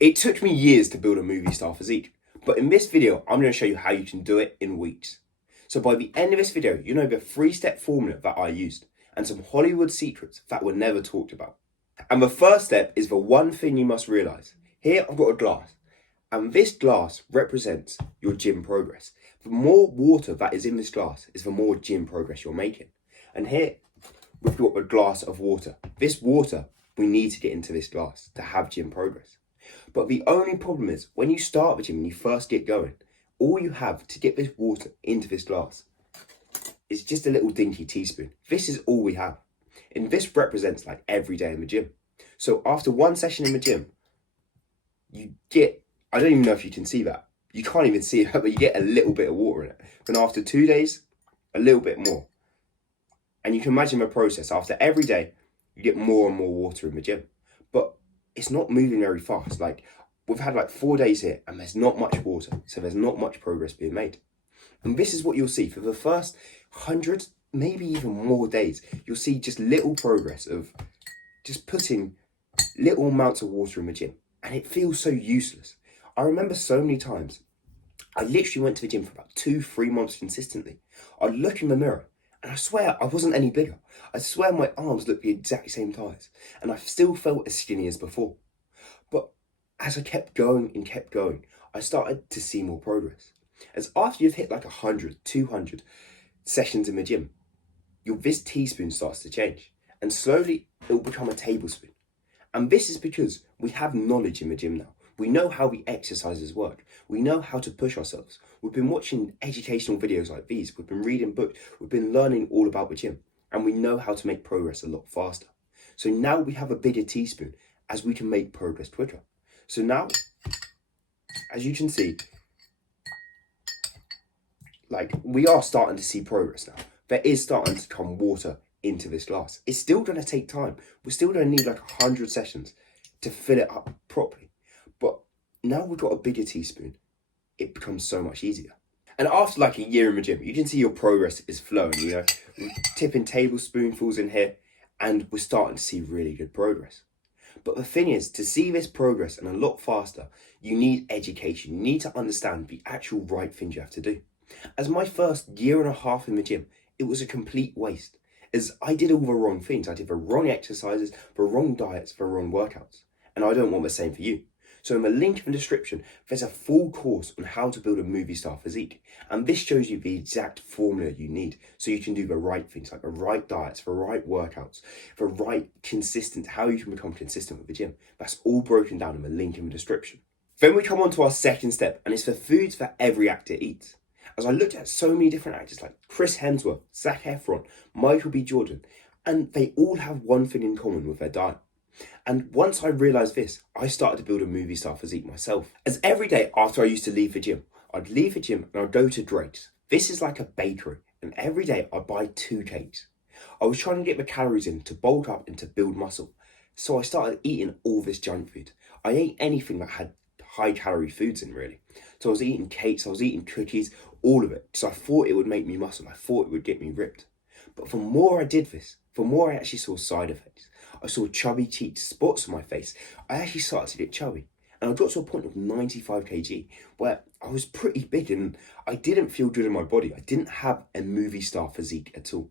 It took me years to build a movie star physique, but in this video, I'm going to show you how you can do it in weeks. So by the end of this video, you know the 3-step formula that I used and some Hollywood secrets that were never talked about. And the first step is the one thing you must realize. Here I've got a glass, and this glass represents your gym progress. The more water that is in this glass is the more gym progress you're making. And here we've got a glass of water. This water we need to get into this glass to have gym progress. But the only problem is when you start the gym and you first get going, all you have to get this water into this glass is just a little dinky teaspoon. This is all we have. And this represents like every day in the gym. So after one session in the gym, you get, I don't even know if you can see that. You can't even see it, but you get a little bit of water in it. Then after 2 days, a little bit more. And you can imagine the process. After every day, you get more and more water in the gym. But it's not moving very fast. Like we've had like 4 days here and there's not much water. So there's not much progress being made. And this is what you'll see for the first 100, maybe even more days. You'll see just little progress of just putting little amounts of water in the gym. And it feels so useless. I remember so many times, I literally went to the gym for about 2-3 months consistently. I'd look in the mirror and I swear I wasn't any bigger. I swear my arms looked the exact same size. And I still felt as skinny as before. But as I kept going and kept going, I started to see more progress. As after you've hit like 100, 200 sessions in the gym, this teaspoon starts to change. And slowly it will become a tablespoon. And this is because we have knowledge in the gym now. We know how the exercises work. We know how to push ourselves. We've been watching educational videos like these. We've been reading books. We've been learning all about the gym. And we know how to make progress a lot faster. So now we have a bigger teaspoon as we can make progress quicker. So now, as you can see, like we are starting to see progress now. There is starting to come water into this glass. It's still going to take time. We're still going to need like 100 sessions to fill it up properly. But now we've got a bigger teaspoon, it becomes so much easier. And after like a year in the gym, you can see your progress is flowing, you know. We're tipping tablespoonfuls in here and we're starting to see really good progress. But the thing is, to see this progress and a lot faster, you need education. You need to understand the actual right things you have to do. As my first year and a half in the gym, it was a complete waste. As I did all the wrong things. I did the wrong exercises, the wrong diets, the wrong workouts. And I don't want the same for you. So in the link in the description, there's a full course on how to build a movie star physique. And this shows you the exact formula you need so you can do the right things, like the right diets, the right workouts, the right how you can become consistent with the gym. That's all broken down in the link in the description. Then we come on to our second step, and it's the foods that every actor eats. As I looked at so many different actors like Chris Hemsworth, Zac Efron, Michael B. Jordan, and they all have one thing in common with their diet. And once I realised this, I started to build a movie star physique myself. As every day after I used to leave the gym, I'd leave the gym and I'd go to Drake's. This is like a bakery, and every day I'd buy 2 cakes. I was trying to get the calories in to bulk up and to build muscle. So I started eating all this junk food. I ate anything that had high calorie foods in, really. So I was eating cakes, I was eating cookies, all of it. So I thought it would make me muscle. I thought it would get me ripped. But the more I did this, the more I actually saw side effects. I saw chubby cheeks, spots on my face. I actually started to get chubby. And I got to a point of 95 kg where I was pretty big and I didn't feel good in my body. I didn't have a movie star physique at all.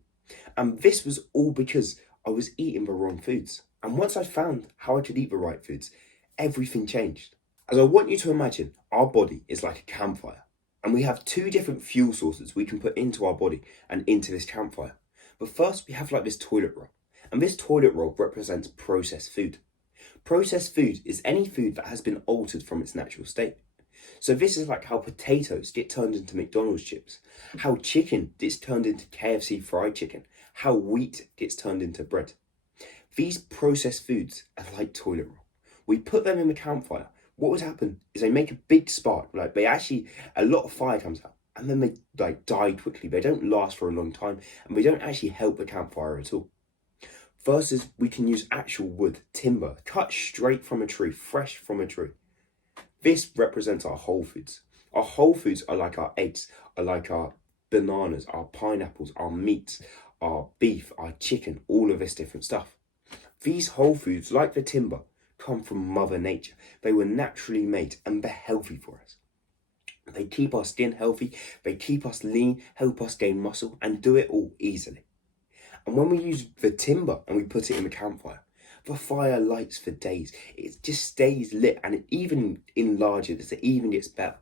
And this was all because I was eating the wrong foods. And once I found how I could eat the right foods, everything changed. As I want you to imagine, our body is like a campfire. And we have 2 different fuel sources we can put into our body and into this campfire. But first we have like this toilet roll. And this toilet roll represents processed food. Processed food is any food that has been altered from its natural state. So this is like how potatoes get turned into McDonald's chips, how chicken gets turned into KFC fried chicken, how wheat gets turned into bread. These processed foods are like toilet roll. We put them in the campfire. What would happen is they make a big spark, like a lot of fire comes out, and then they like die quickly. They don't last for a long time, and they don't actually help the campfire at all. Versus we can use actual wood, timber, cut straight from a tree, fresh from a tree. This represents our whole foods. Our whole foods are like our eggs, are like our bananas, our pineapples, our meats, our beef, our chicken, all of this different stuff. These whole foods, like the timber, come from Mother Nature. They were naturally made and they're healthy for us. They keep our skin healthy, they keep us lean, help us gain muscle, and do it all easily. And when we use the timber and we put it in the campfire, the fire lights for days. It just stays lit, and it even enlarges, it even gets better.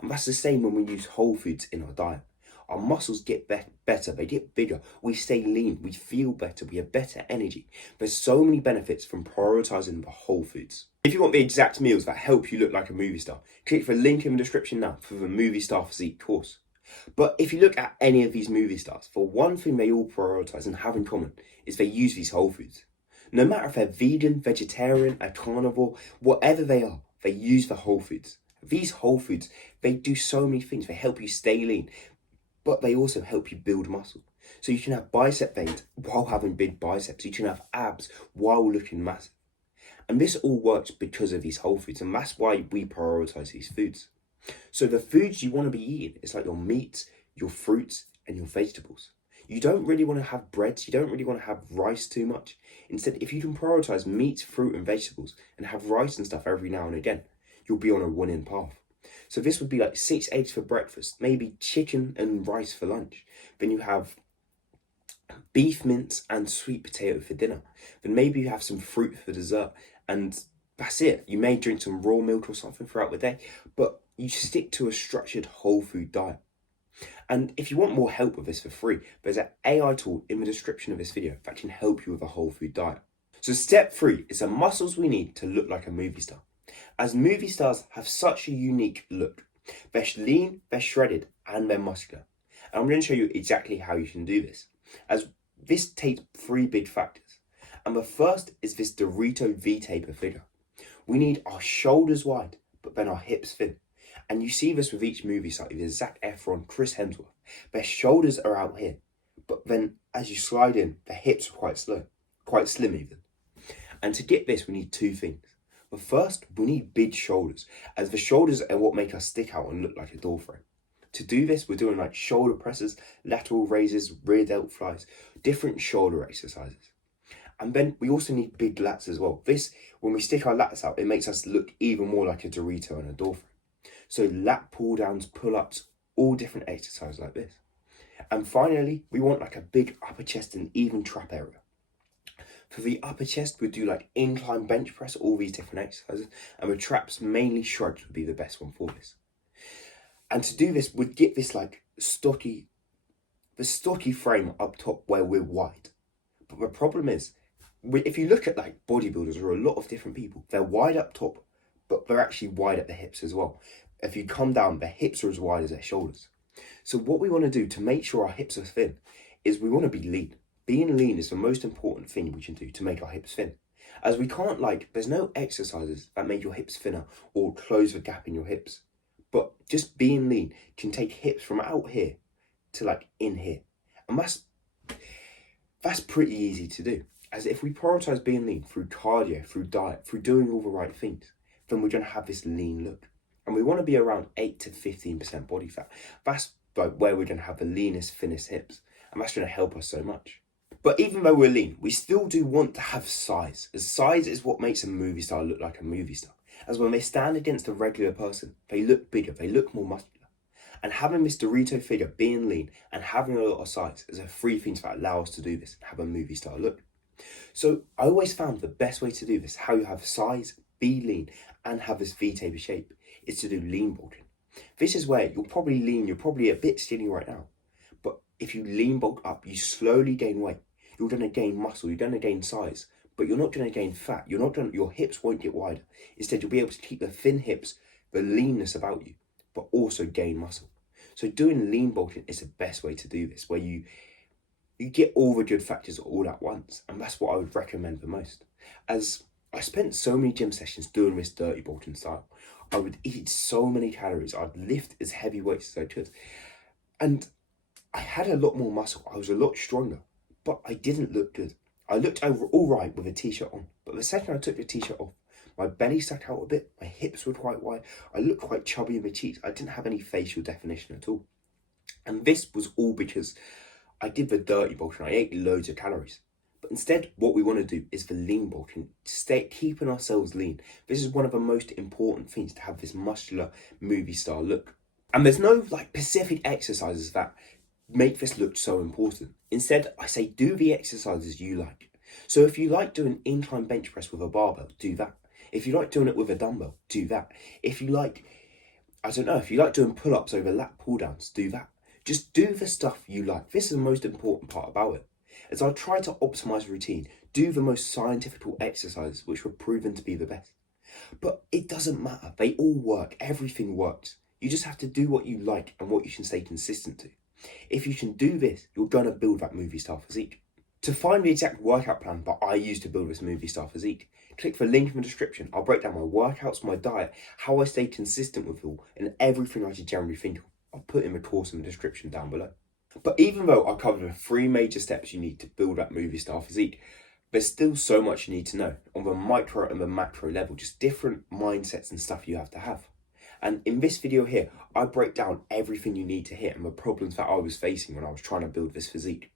And that's the same when we use whole foods in our diet. Our muscles get better, they get bigger, we stay lean, we feel better, we have better energy. There's so many benefits from prioritising the whole foods. If you want the exact meals that help you look like a movie star, click the link in the description now for the Movie Star Physique course. But if you look at any of these movie stars, for one thing they all prioritise and have in common is they use these whole foods. No matter if they're vegan, vegetarian, a carnivore, whatever they are, they use the whole foods. These whole foods, they do so many things. They help you stay lean, but they also help you build muscle. So you can have bicep veins while having big biceps. You can have abs while looking massive. And this all works because of these whole foods, and that's why we prioritise these foods. So the foods you want to be eating is like your meats, your fruits, and your vegetables. You don't really want to have breads, you don't really want to have rice too much. Instead, if you can prioritise meat, fruit, and vegetables, and have rice and stuff every now and again, you'll be on a winning path. So this would be like 6 eggs for breakfast, maybe chicken and rice for lunch. Then you have beef mince and sweet potato for dinner. Then maybe you have some fruit for dessert, and that's it. You may drink some raw milk or something throughout the day, but you stick to a structured whole food diet. And if you want more help with this for free, there's an AI tool in the description of this video that can help you with a whole food diet. So step 3 is the muscles we need to look like a movie star. As movie stars have such a unique look. They're lean, they're shredded, and they're muscular. And I'm going to show you exactly how you can do this, as this takes 3 big factors. And the first is this Dorito V-taper figure. We need our shoulders wide, but then our hips thin. And you see this with each movie star, either Zac Efron, Chris Hemsworth. Their shoulders are out here, but then as you slide in, the hips are quite slim even. And to get this, we need 2 things. But first, we need big shoulders, as the shoulders are what make us stick out and look like a door frame. To do this, we're doing like shoulder presses, lateral raises, rear delt flies, different shoulder exercises. And then we also need big lats as well. This, when we stick our lats out, it makes us look even more like a Dorito and a door frame. So lat pull downs, pull ups, all different exercises like this. And finally, we want like a big upper chest and even trap area. For the upper chest, we'd do like incline bench press, all these different exercises. And the traps, mainly shrugs, would be the best one for this. And to do this, we'd get this like stocky frame up top where we're wide. But the problem is, if you look at like bodybuilders or a lot of different people, they're wide up top, but they're actually wide at the hips as well. If you come down, their hips are as wide as their shoulders. So what we want to do to make sure our hips are thin is we want to be lean. Being lean is the most important thing we can do to make our hips thin. As we can't there's no exercises that make your hips thinner or close the gap in your hips. But just being lean can take hips from out here to like in here. And that's pretty easy to do. As if we prioritise being lean through cardio, through diet, through doing all the right things, then we're going to have this lean look. And we want to be around 8 to 15% body fat. That's like where we're going to have the leanest, thinnest hips. And that's going to help us so much. But even though we're lean, we still do want to have size. As size is what makes a movie star look like a movie star. As when they stand against a regular person, they look bigger, they look more muscular. And having this Dorito figure, being lean, and having a lot of size is a 3 things that allow us to do this and have a movie star look. So I always found the best way to do this, how you have size, be lean, and have this V-taper shape, is to do lean bulking. This is where you're probably lean, you're probably a bit skinny right now. But if you lean bulk up, you slowly gain weight. You're going to gain muscle, you're going to gain size, but you're not going to gain fat. Your hips won't get wider. Instead, you'll be able to keep the thin hips, the leanness about you, but also gain muscle. So doing lean bulking is the best way to do this, where you get all the good factors all at once. And that's what I would recommend the most. As I spent so many gym sessions doing this dirty bulking style, I would eat so many calories. I'd lift as heavy weights as I could. And I had a lot more muscle. I was a lot stronger, but I didn't look good. I looked all right with a t-shirt on, but the second I took the t-shirt off, my belly stuck out a bit, my hips were quite wide, I looked quite chubby in my cheeks, I didn't have any facial definition at all. And this was all because I did the dirty bulking, I ate loads of calories. But instead, what we want to do is for lean bulking, keeping ourselves lean. This is one of the most important things, to have this muscular movie star look. And there's no like specific exercises that make this look so important. Instead, I say do the exercises you like. So if you like doing incline bench press with a barbell, do that. If you like doing it with a dumbbell, do that. If you like, I don't know, if you like doing pull-ups over lat pull-downs, do that. Just do the stuff you like. This is the most important part about it. As I try to optimize routine, do the most scientific exercises which were proven to be the best. But it doesn't matter. They all work. Everything works. You just have to do what you like and what you can stay consistent to. If you can do this, you're going to build that movie star physique. To find the exact workout plan that I use to build this movie star physique, click the link in the description. I'll break down my workouts, my diet, how I stay consistent with it all, and everything I should generally think of. I'll put in the course in the description down below. But even though I covered the 3 major steps you need to build that movie star physique, there's still so much you need to know on the micro and the macro level, just different mindsets and stuff you have to have. And in this video here, I break down everything you need to hit and the problems that I was facing when I was trying to build this physique.